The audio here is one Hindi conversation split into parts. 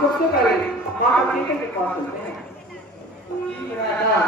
सबसे पहले माँ का टीके के पास चलते हैं। ठीक राजा।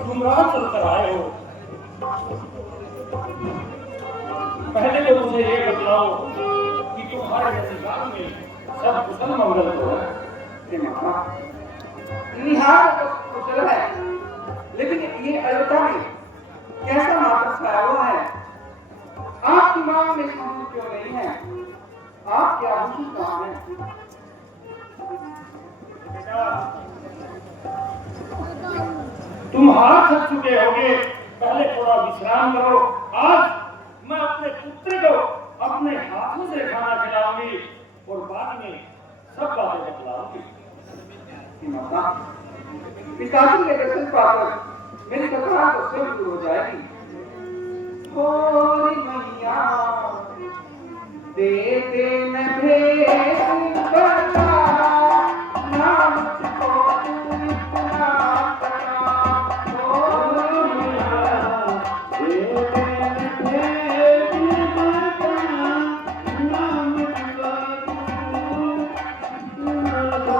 तुम रात चलकर आए हो, पहले तो मुझे ये बतलाओ कि तुम्हारे नसीबात में सब कुशल मंगल तो है? निहार तो कुशल है, लेकिन ये अयोध्या में कैसा मातम छाया हुआ है? आपकी मांग में सिंदूर क्यों नहीं है? आप क्या आभूषण कहाँ हैं? तुम हाथ थक चुके होगे, पहले थोड़ा विश्राम करो। आज मैं अपने पुत्र को अपने हाथों से खाना खिलाऊंगी और बाद में सब बातें बतलाऊंगी। पिताजी के दर्शन पाकर मेरी तकरार तो स्वयं दूर हो जाएगी। थोड़ी मैया दे न भेद बता, नाम को तू इतना बता। थोड़ी मैया दे न भेद बता, नाम को तू इतना बता।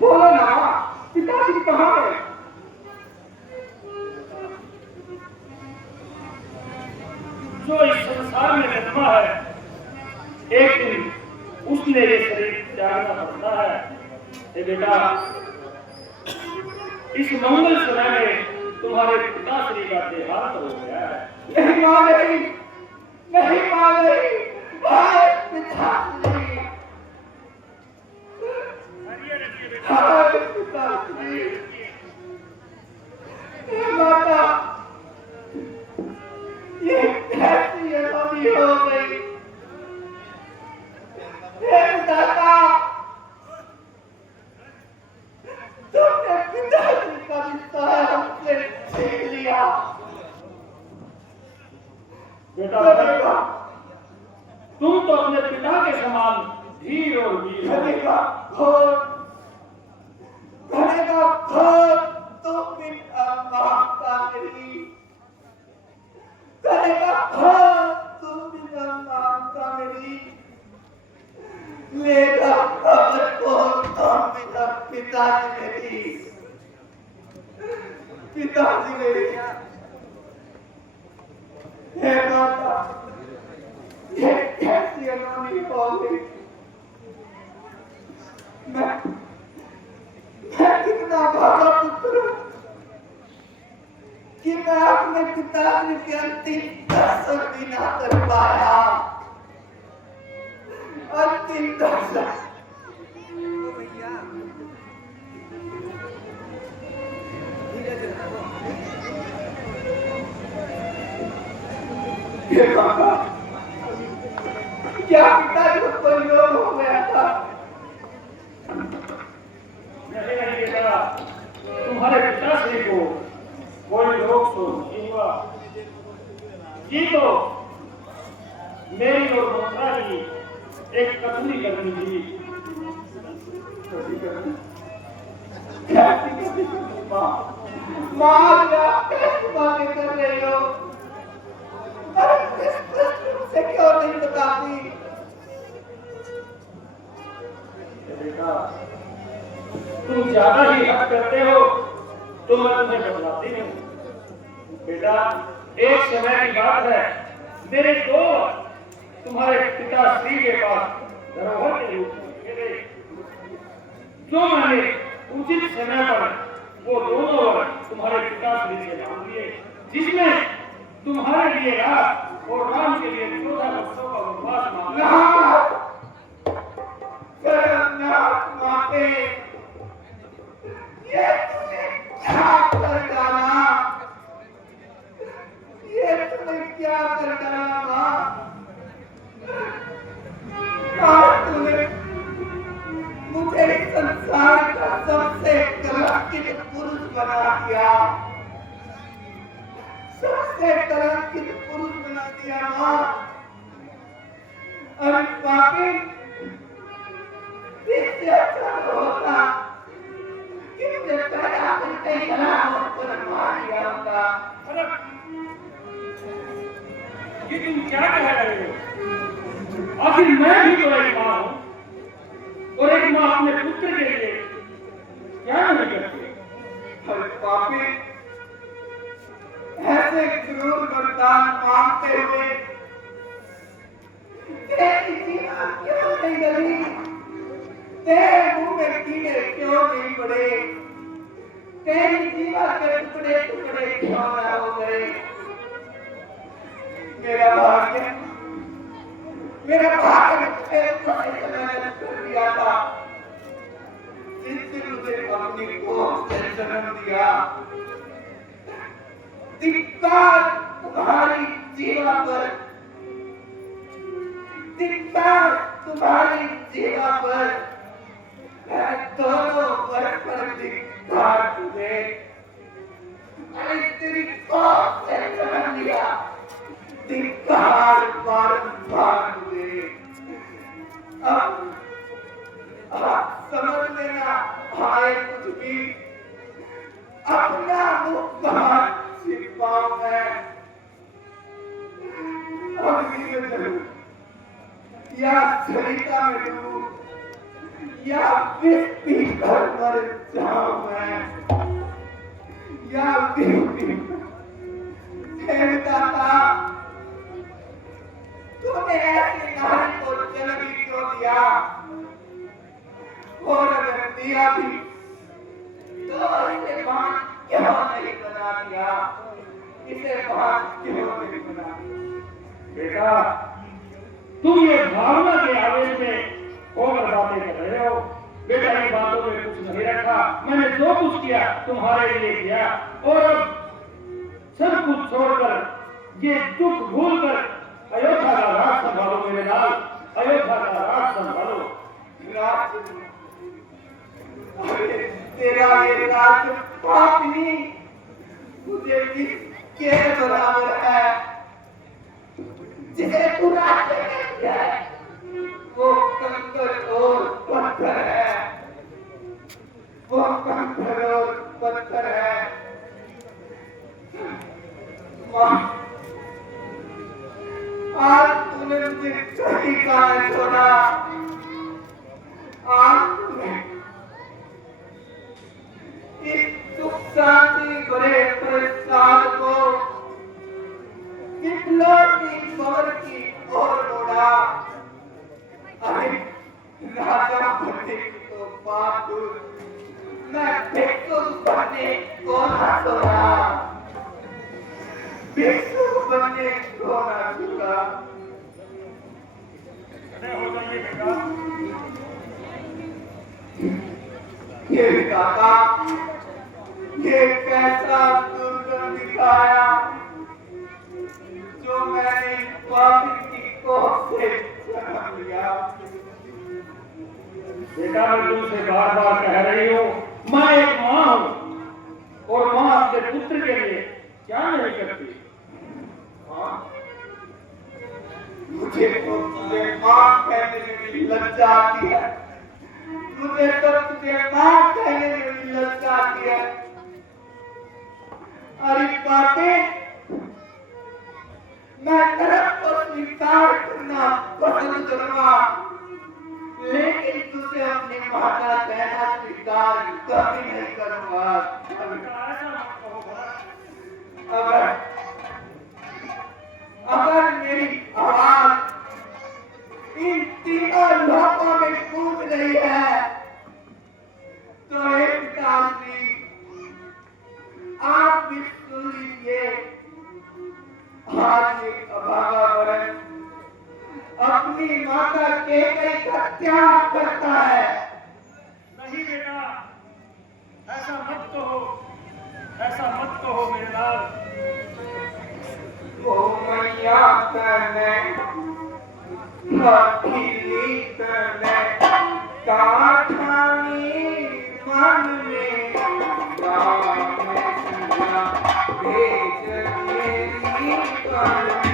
बोलो ना, पिताश्री कहाँ है? जो इस संसार में जन्मा है, एक दिन उसने ये शरीर त्यागना पड़ता है। ए बेटा, इस मंगल समय में तुम्हारे पिताश्री का देहांत हो गया है। नहीं माँ नहीं, नहीं माँ नहीं, हाय पिताश्री, हाय पिताश्री, माता, ये कैसी अभी हो गई? दादा, तुमने पिताश्री का रिश्ता हमसे छीन लिया। बेटा, तुम तो अपने पिता के समान धीर और वीर हो। घनेगा घोर तुम बिन मांगता नहीं, घनेगा घोर तुम बिन मांगता नहीं, लेगा खबर को तुम बिन पिता नहीं। पिताजी मेरे, हे माता, ये कैसी अनहोनी कौन है? मैं कितना भागा पुत्र हूं कि मैं अपने पिताजी के अंतिम दर्शन भी ना कर पाया। अंतिम दर्शन क्या पिताजी को कोई रोग हो गया था? नहीं बेटा, तुम्हारे पिताश्री को कोई रोग तो नहीं हुआ। ये तो मेरी और मथुरा की एक कथनी करनी थी। माँ कैसी बातें कर रही हो? अरे से क्यों नहीं बताती? बेटा, तुम ज्यादा ही हद करते हो तो मैं तुम्हें बतलाती हूँ। बेटा, एक समय की बात है, मेरे दो तुम्हारे पिताश्री के पास धरोहर के रूप में थे, जो मैंने उचित समय पर वो दोनों वर तुम्हारे पिताश्री से मांग लिए, जिसमें तुम्हारे लिए रात और राम के लिए 14 वर्षों का वनवास मांगा। माते, ये तुमने क्या कर डाला? ये तुमने क्या कर डाला माँ? तुमने मुझे संसार का सबसे कलंकित पुरुष बना दिया, सबसे कलंकित पुरुष बना दिया माँ। अरे पापी, इससे अच्छा होता कि मुझे पैदा करते ही पर मार दिया होता। ये तुम क्या कह रहे हो? आखिर मैं भी तो एक माँ हूँ, और एक माँ अपने पुत्र के लिए क्या नहीं करती? अरे पापी, ऐसे क्रूर वरदान मांगते हुए तेरी जीवन क्यों नहीं गली? तेरे मुंह में कीड़े क्यों नहीं पड़े? तेरी जीवन के टुकड़े टुकड़े क्यों न हो गए? मेरा भाग्य कर दिया था, जिससे मुझे अपनी कोख से जन्म दिया। धिक्कार तुम्हारी जीवा पर, धिक्कार तुम्हारी जीवा पर, दोनों वर्ग पर धिक्कार तुझे। अरे तेरी कोख से जन्म लिया, धिक्कार बारंबार तुझे। अब समझ लेना आए कुछ भी, अपना मुख बाहर छिपाऊं मैं। अग्नि में जलूं या सरिता में डूबूं या विष पीकर मर जाऊं मैं, या देवता तूने ऐसे नारी को जन्म ही क्यों दिया? और अगर दिया भी तो इसे बांझ क्यों नहीं बना दिया? इसे बांझ क्यों नहीं बना? बेटा, तुम ये भावना के आवेश में होकर बातें कर रहे हो। बेटा, ये बातों में कुछ नहीं रखा। मैंने जो कुछ किया तुम्हारे लिए किया, और अब सब कुछ छोड़कर ये दुख भूलकर अयोध्या का राज संभालो मेरे लाल, अयोध्या का राज संभालो। तेरा ये राज पापी मुझे किसके बराबर है? जिसे तू राज्य कहती है वो कंकर और पत्थर है, वो कंकर और पत्थर है। आज तूने मुझे कहीं कहाँ छोड़ा? आज तूने इस सुख शांति भरे बनने को ना छोड़ा, भिक्षुक बनने को ना छोड़ा। खड़े हो जाइए बेटा। ये काका, ये कैसा दुर्गुण दिखाया जो मैंने इस पापी की कोख से जन्म लिया। बेटा मैं तुमसे बार बार कह रही हूँ, मैं एक माँ हूँ और माँ अपने पुत्र के लिए क्या नहीं करती। हाँ? मुझे तो तुझे माँ कहने में भी लज्जा आती है, मुझे तो तुझे माँ कहने में भी लज्जा आती है। अरे बातें मैं तरफ को स्वीकार करना पसंद करूंगा, लेकिन तुझे अपनी माँ का कहना स्वीकार कभी नहीं करूंगा। अगर मेरी आवाज इन तीनों लोकों में गूंज रही है तो एक पिताश्री आप भी सुन लीजिए। आज एक अभागा वरण अपनी माता केकई का त्याग करता है। नहीं बेटा, ऐसा मत कहो, ऐसा मत कहो मेरे लाल। वो मैया तने अखिली तने काठानी मन में भेज मेरी कल